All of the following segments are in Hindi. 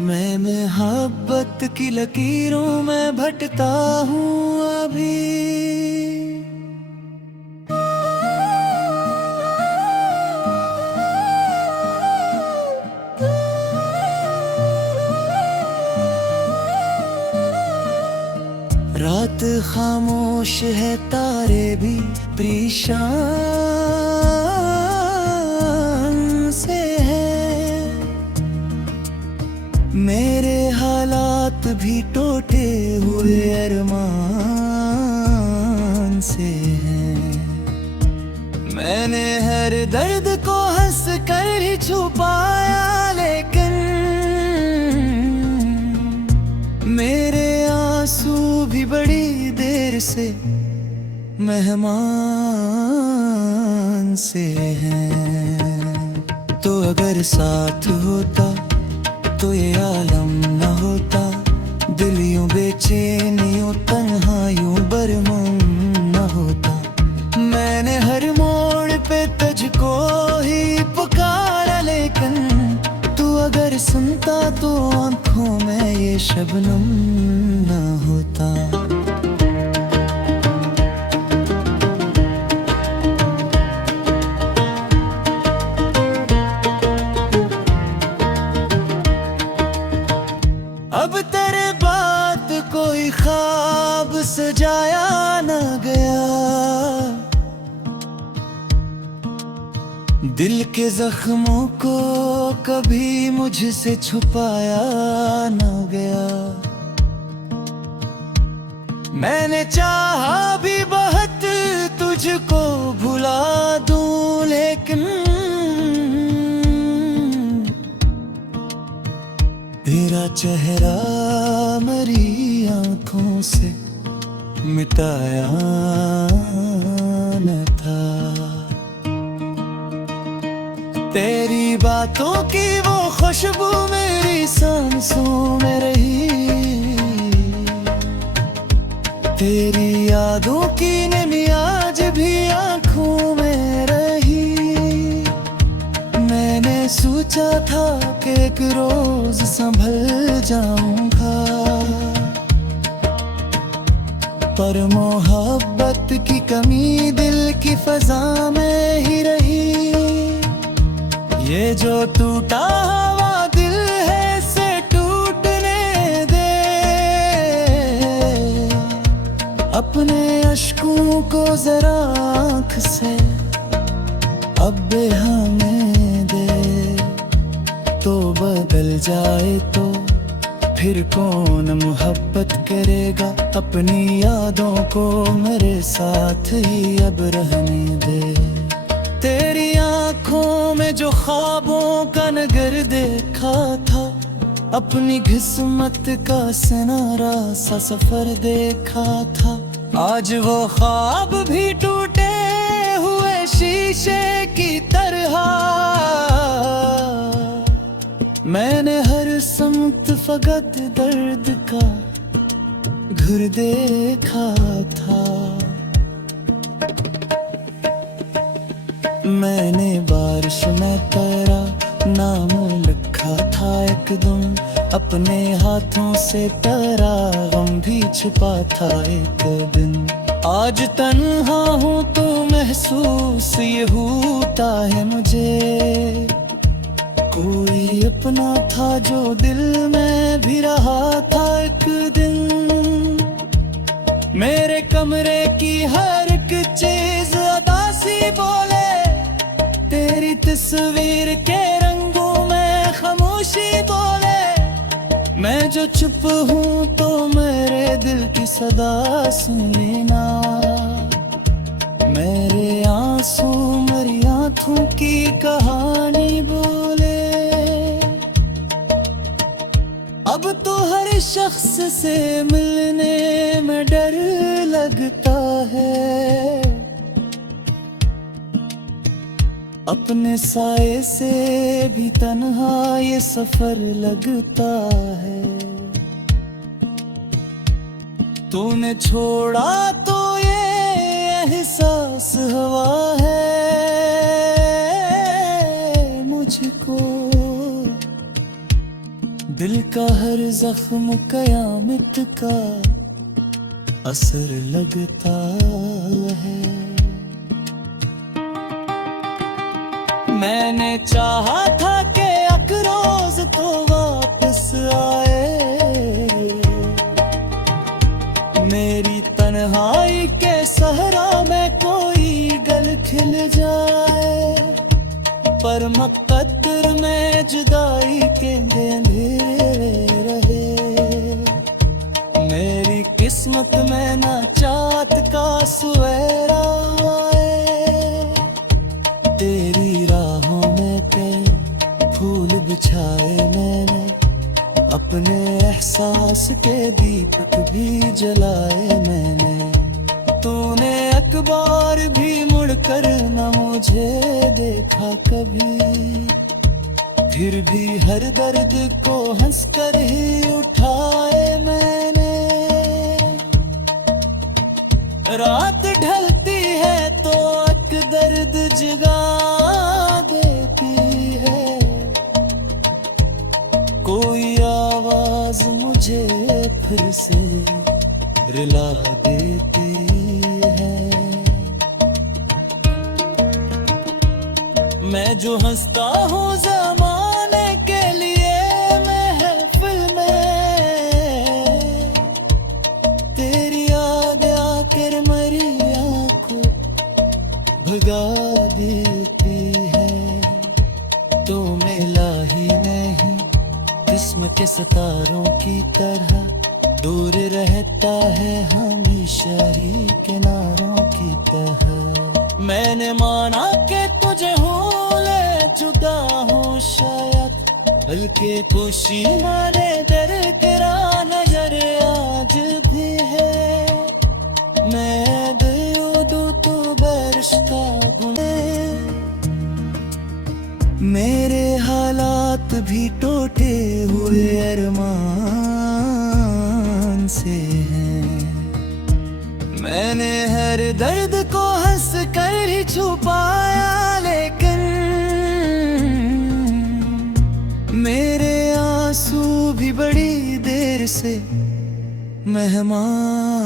मैं मोहब्बत की लकीरों में भटकता हूँ अभी। रात खामोश है, तारे भी परेशान से हैं। मेरे हालात भी टूटे हुए अरमान से हैं। मैंने हर दर्द को हंस कर ही छुपाया, लेकिन मेरे आंसू भी बड़ी देर से मेहमान से हैं। तो अगर साथ होता तो ये आलम न होता, दिल यूं बेचैन यूं तन्हा यूं बरमम न होता। मैंने हर मोड़ पे तुझको ही पुकारा, लेकिन तू अगर सुनता तो आंखों में ये शबनम न होता। अब तेरे बात कोई ख्वाब सजाया न गया, दिल के जख्मों को कभी मुझसे छुपाया न गया। मैंने चाहा भी बहुत तुझको भुला दूं, लेकिन तेरा चेहरा मेरी आंखों से मिटाया न था। तेरी बातों की वो खुशबू मेरी सांसों में रही, तेरी यादों की नमी आज भी आंखों में रही। मैंने सोचा था कि एक रोज संभल जाऊंगा, पर मोहब्बत की कमी दिल की फजा में ही रही। ये जो टूटा हुआ दिल है इसे टूटने दे, अपने अश्कों को जरा आँख से अब हमें दे। तो बदल जाए तो फिर कौन मोहब्बत करेगा, अपनी यादों को मेरे साथ ही अब रहने दे। तेरी आंखों में जो ख्वाबों का नगर देखा था, अपनी किस्मत का सुनहरा सा सफर देखा था। आज वो ख्वाब भी टूटे हुए शीशे की तरह, मैंने हर समत फकत दर्द का घर देखा था। मैंने बारिश में तेरा नाम लिखा था एक दिन, अपने हाथों से तेरा गम भी छिपा था एक दिन। आज तन्हा हूँ तो महसूस ये होता है मुझे, कोई अपना था जो दिल में भी रहा था एक दिन। मेरे कमरे की हर एक चीज अदासी बोले, तेरी तस्वीर के रंगों में खामोशी बोले। मैं जो चुप हूँ तो मेरे दिल की सदा सुन लेना। मेरे आंसू मेरी आँखों की कहानी बोले। अब तो हर शख्स से मिलने में डर लगता है, अपने साए से भी तन्हा ये सफर लगता है। तूने छोड़ा तो ये एहसास हुआ है मुझको, दिल का हर जख्म कयामत का असर लगता है। मैंने चाहा था कि अकरोज तो वापस आए, मेरी तन्हाई के सहरा में कोई गल खिल जाए, पर मुकद्दर में जुदाई के अंधेरे रहे। मेरी किस्मत में ना चाँद का सवेरा आए, तेरी राहों में के फूल बिछाए मैंने, अपने एहसास के दीपक भी जलाए मैंने। तूने अखबार भी मुड़कर न मुझे देखा कभी, फिर भी हर दर्द को हंसकर ही उठाए मैंने। रात ढलती है तो एक दर्द जगा देती है, कोई आवाज मुझे फिर से रुला देती है। मैं जो हंसता हूँ ज़माने के लिए महफिल में, तेरी याद आकर मेरी आँखों भगा देती है। तो मिला ही नहीं किस्म के सितारों की तरह, दूर रहता है हमेशा ही किनारों की तरह। मैंने माना कि तुझे हूँ ले चुका हूँ शायद, हल्के खुशी माने दरकरा नजर आज भी है। मैं दिल दूँ तो बारिश का गुने, मेरे हालात भी टूटे हुए अरमान से हैं। मैंने हर दर्द को हंस कर ही छुपाया, लेकिन मेरे आंसू भी बड़ी देर से मेहमान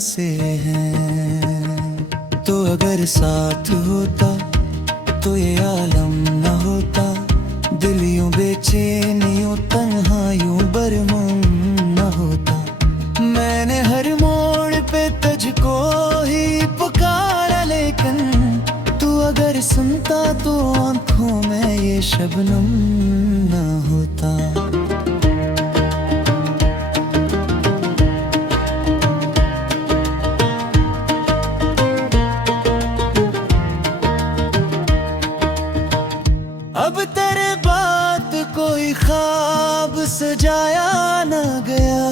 से हैं। तो अगर साथ होता तो ये आलम न होता, दिल यूं बेचैन यूं तन्हा यूं बरमन न होता। मैंने हर मोड़ पे तुझको ही पुकारा, लेकिन तू अगर सुनता तो आंखों में ये शबनम न होता। अब तेरे बात कोई ख्वाब सजाया न गया,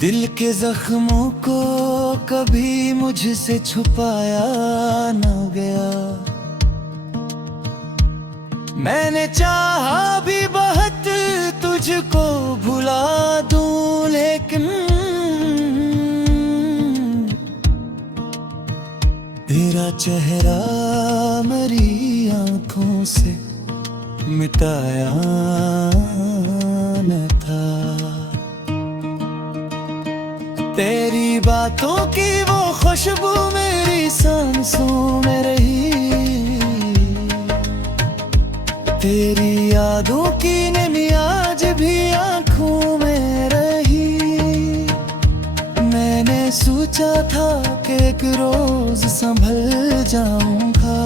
दिल के जख्मों को कभी मुझसे छुपाया न गया। मैंने चाहा भी बहुत तुझको भुला दूं, लेकिन तेरा चेहरा मेरी आंखों से मिटाया न था। तेरी बातों की वो खुशबू मेरी सांसों में रही, तेरी यादों की नमी आज भी आंखों में रही। मैंने सोचा था कि एक रोज संभल जाऊंगा,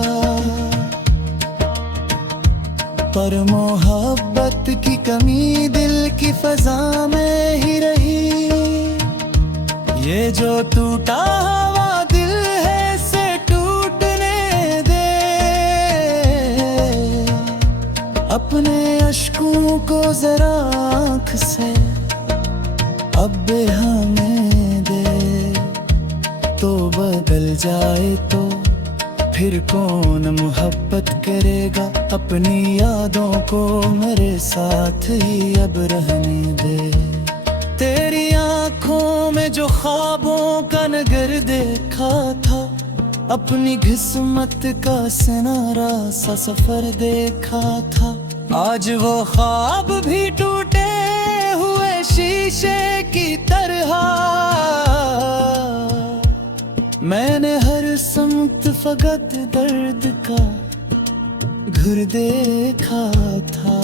पर मोहब्बत की कमी दिल की फजा में ही रही। ये जो टूटा हुआ दिल है से टूटने दे, अपने अश्कों को जरा आँख से अब बहाने दे। तो बदल जाए तो फिर कौन मोहब्बत करेगा, अपनी यादों को मेरे साथ ही अब रहने दे। तेरी आंखों में जो ख्वाबों का नगर देखा था, अपनी किस्मत का सनारा सा सफर देखा था। आज वो ख्वाब भी टूटे हुए शीशे की तरह। मैंने हर समत फकत दर्द का घर देखा था।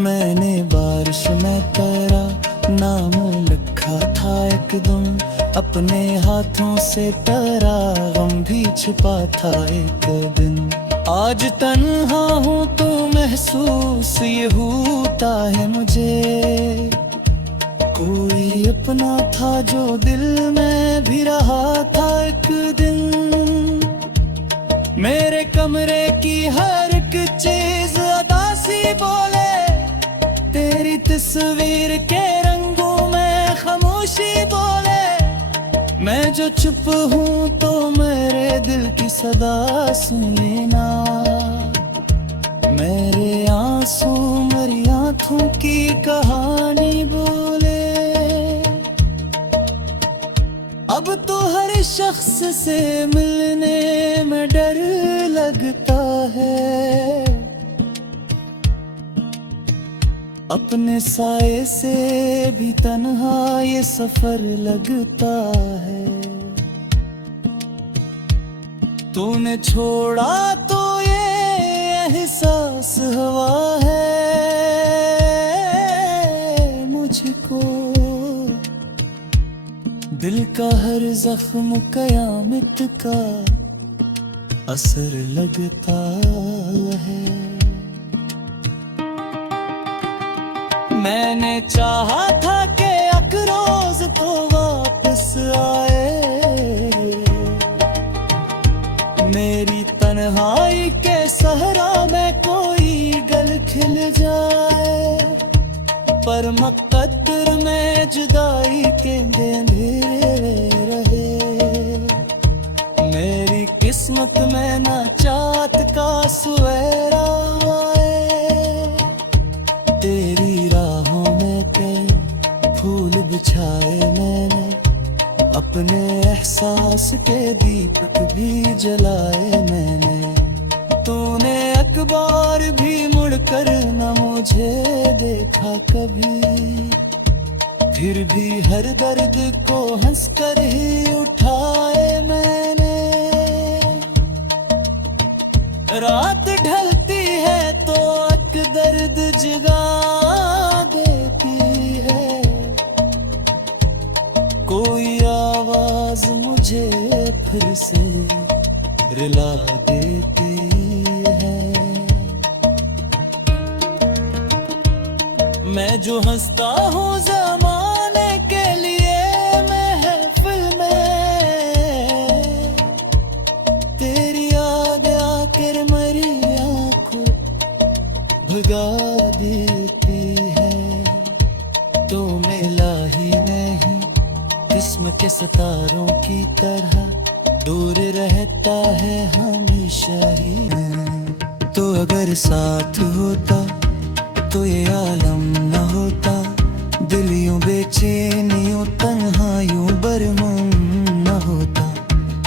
मैंने बारिश में तेरा नाम लिखा था एक दिन, अपने हाथों से तेरा गम भी छिपा था एक दिन। आज तन्हा हूँ तो महसूस ये होता है मुझे, कोई अपना था जो दिल में भी रहा था एक दिन। मेरे कमरे की हर एक चीज अदासी बोले, तेरी तस्वीर के रंगों में खामोशी बोले। मैं जो चुप हूँ तो मेरे दिल की सदा सुन लेना। मेरे आंसू मेरी आंखों की कहानी बोले। अब तो हर शख्स से मिलने में डर लगता है, अपने साए से भी तन्हा ये सफर लगता है। तूने छोड़ा तो ये एहसास हुआ है मुझको, दिल का हर जख्म कयामत का असर लगता है। मैंने चाहा था कि एक रोज तो वापस आए, मेरी तन्हाई के सहरा में कोई गल खिल जाए। पर मुकद्दर में जुदाई के अंधेरे रहे, मेरी किस्मत में ना चाहत का सवेरा आए। तेरी राहों में कई फूल बिछाए मैंने, अपने एहसास के दीपक भी जलाए मैंने। तूने एक बार भी मुड़कर न मुझे देखा कभी, फिर भी हर दर्द को हंसकर ही उठाए मैंने। रात ढलती है तो एक दर्द जगा देती है, कोई आवाज मुझे फिर से रुला देती है। मैं जो हंसता हूँ ज़माने के लिए महफिल में, तेरी याद आकर मेरी आंखों भगा देती है। तो मिला ही नहीं किस्म के सितारों की तरह, दूर रहता है हमेशा ही। तो अगर साथ होता तो ये आलम न होता, दिल यूं बेचैन यूं तन्हा यूं बरमम न होता।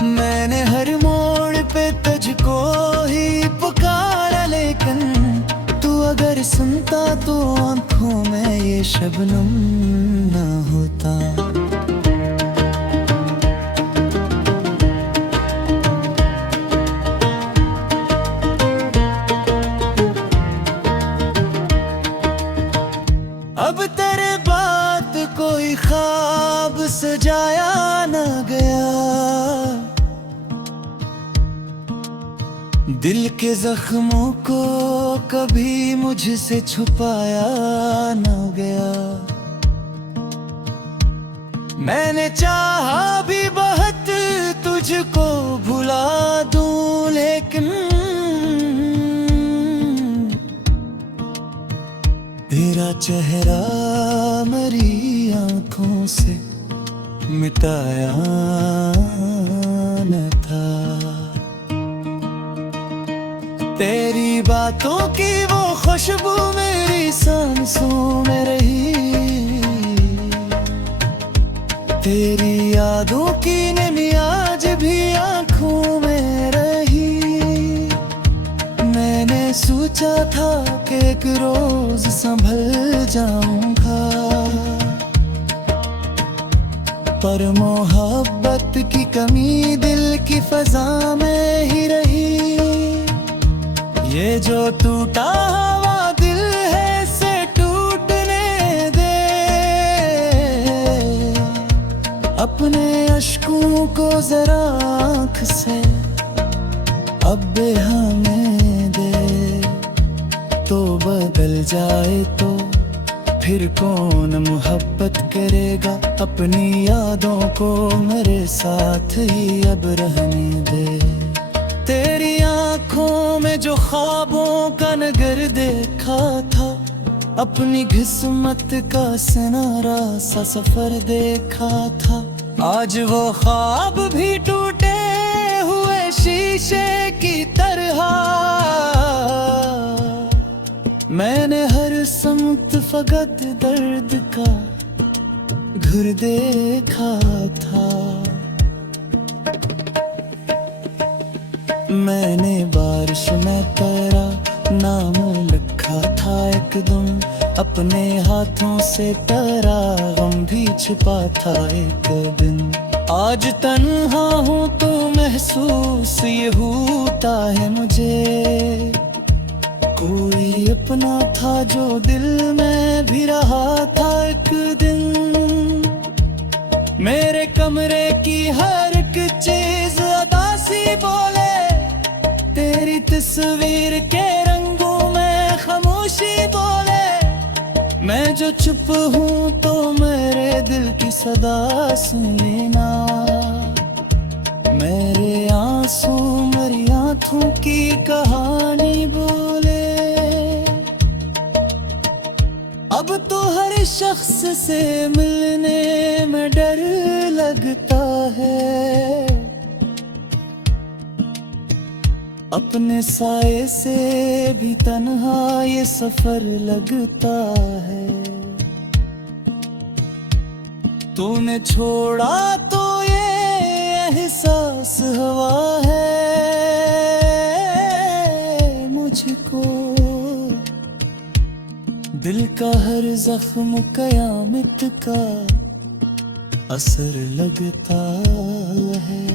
मैंने हर मोड़ पे तुझको ही पुकारा, लेकिन तू अगर सुनता तो आंखों में ये शबनम न होता। अब तेरे बात कोई ख्वाब सजाया न गया, दिल के जख्मों को कभी मुझसे छुपाया न गया। मैंने चाहा भी बहुत तुझको भुला दूं, लेकिन तेरा चेहरा मेरी आंखों से मिटाया न था। तेरी बातों की वो खुशबू मेरी सांसों में रही, तेरी यादों की नमी आज भी आंखों में रही। मैंने सोचा था कि एक रोज संभल जाऊंगा, पर मोहब्बत की कमी दिल की फजा में ही रही। ये जो टूटा हुआ दिल है से टूटने दे, अपने अश्कों को जरा आँख से अब बहाने दे। तो बदल जाए तो फिर कौन मोहब्बत करेगा, अपनी यादों को मेरे साथ ही अब रहने दे। तेरी आंखों में जो ख्वाबों का नगर देखा था, अपनी किस्मत का सुनहरा सा सफर देखा था, आज वो ख्वाब भी टूटे हुए शीशे की तरह। मैंने हर समत फकत दर्द का घर देखा था। मैंने बारिश में तेरा नाम लिखा था एक दिन, अपने हाथों से तेरा गम भी छुपा था एक दिन। आज तन्हा हूँ तो महसूस ये होता है मुझे, कोई अपना था जो दिल में भी रहा था एक दिन। मेरे कमरे की हर एक चीज अदासी बोले, तेरी तस्वीर के रंगों में खामोशी बोले। मैं जो चुप हूँ तो मेरे दिल की सदा सुन लेना, मेरे आंसू मेरी आंखों की कहानी बोले। अब तो हर शख्स से मिलने में डर लगता है, अपने साए से भी तन्हा ये सफर लगता है। तूने छोड़ा तो ये एहसास हुआ है मुझको, दिल का हर जख्म कयामत का असर लगता है।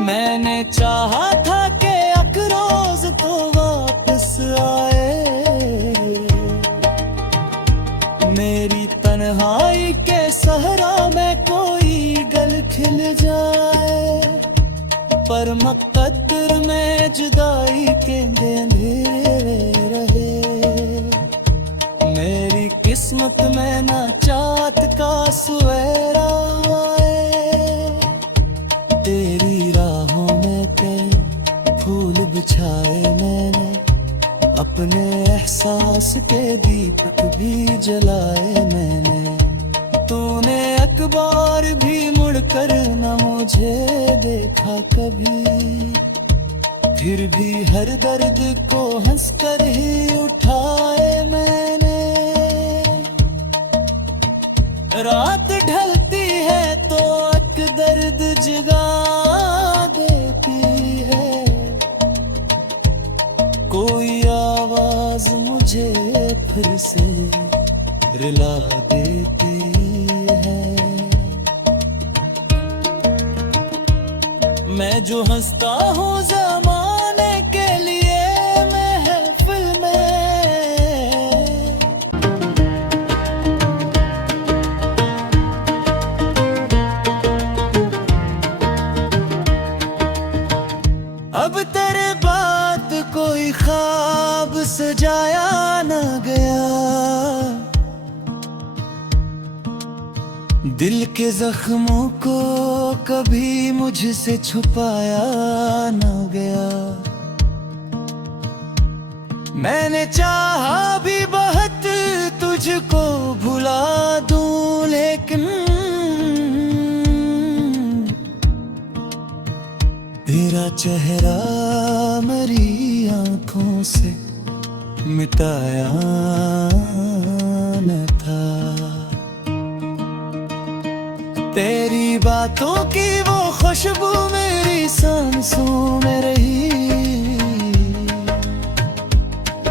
मैंने चाहा था कि एक रोज तो वापस आए, मेरी तन्हाई के सहरा में कोई गल खिल जाए। पर मुक़द्दर में जुदाई के अंधेरे रहे, मेरी किस्मत में ना चाँद का सवेरा आए। तेरी राहों में कई फूल बिछाए मैंने, अपने एहसास के दीपक भी जलाए मैंने। तूने एक बार भी मुड़कर न मुझे देखा कभी, फिर भी हर दर्द को हंसकर ही उठाए मैंने। रात ढलती है तो एक दर्द जगा देती है, कोई आवाज मुझे फिर से रुला देती है। मैं जो हंसता हूँ ज़माने के लिए महफिल में, अब तेरे बात कोई ख्वाब सजाया न गया, दिल के जख्मों को कभी मुझसे छुपाया न गया। मैंने चाहा भी बहुत तुझको भुला दूं, लेकिन तेरा चेहरा मेरी आंखों से मिटाया न था। तेरी बातों की वो खुशबू मेरी सांसों में रही,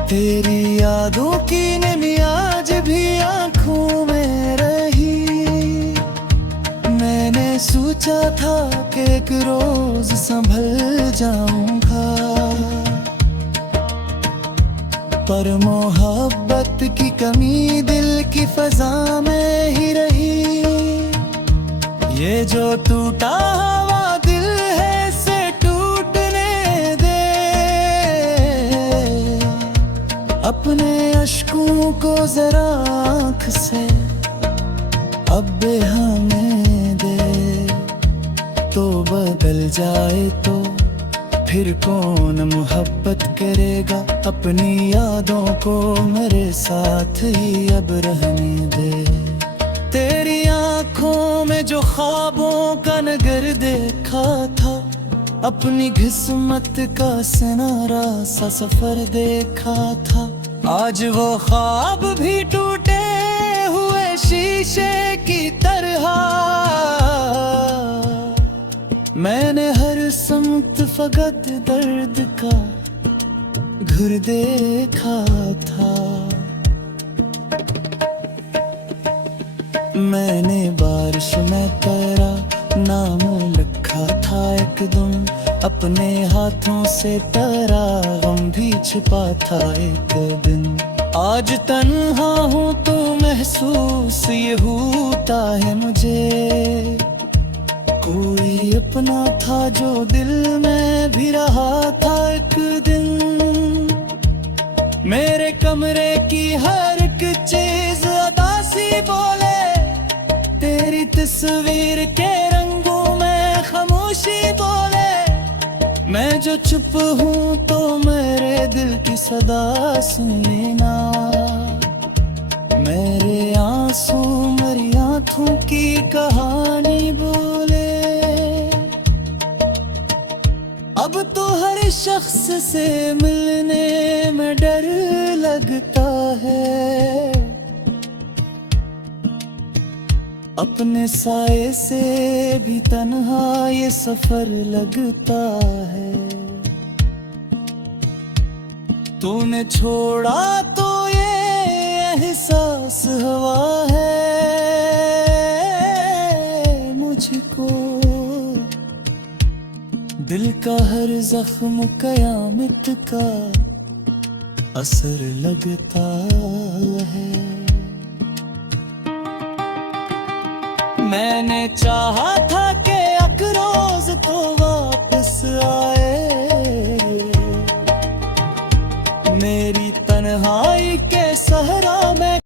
तेरी यादों की नमी आज भी आंखों में रही। मैंने सोचा था कि एक रोज संभल जाऊंगा, पर मोहब्बत की कमी दिल की फजा में ही रही। ये जो टूटा हुआ दिल है इसे टूटने दे, अपने अश्कों को जरा आँख से अब हमें दे। तो बदल जाए तो फिर कौन मोहब्बत करेगा, अपनी यादों को मेरे साथ ही अब रहने दे। तेरी आँखों में जो ख्वाबों का नगर देखा था, अपनी किस्मत का सुनहरा सा सफर देखा था। आज वो ख्वाब भी टूटे हुए शीशे की तरह, मैंने हर समत फकत दर्द का घर देखा था। मैंने बारिश में तेरा नाम लिखा था एक दिन, अपने हाथों से तेरा गम भी छिपा था एक दिन। आज तन्हा हूँ तो महसूस ये होता है मुझे, कोई अपना था जो दिल में भी रहा था एक दिन। मेरे कमरे की हर एक चीज उदासी बोले, तेरी तस्वीर के रंगों में खामोशी बोले। मैं जो चुप हूँ तो मेरे दिल की सदा सुन लेना, मेरे आंसू मेरी आँखों की कहानी बोले। अब तो हर शख्स से मिलने में डर लगता है, अपने साए से भी तन्हा ये सफर लगता है। तूने छोड़ा तो ये एहसास हुआ है मुझको, दिल का हर जख्म कयामत का असर लगता है। मैंने चाहा था कि एक रोज तो वापस आए, मेरी तन्हाई के सहरा में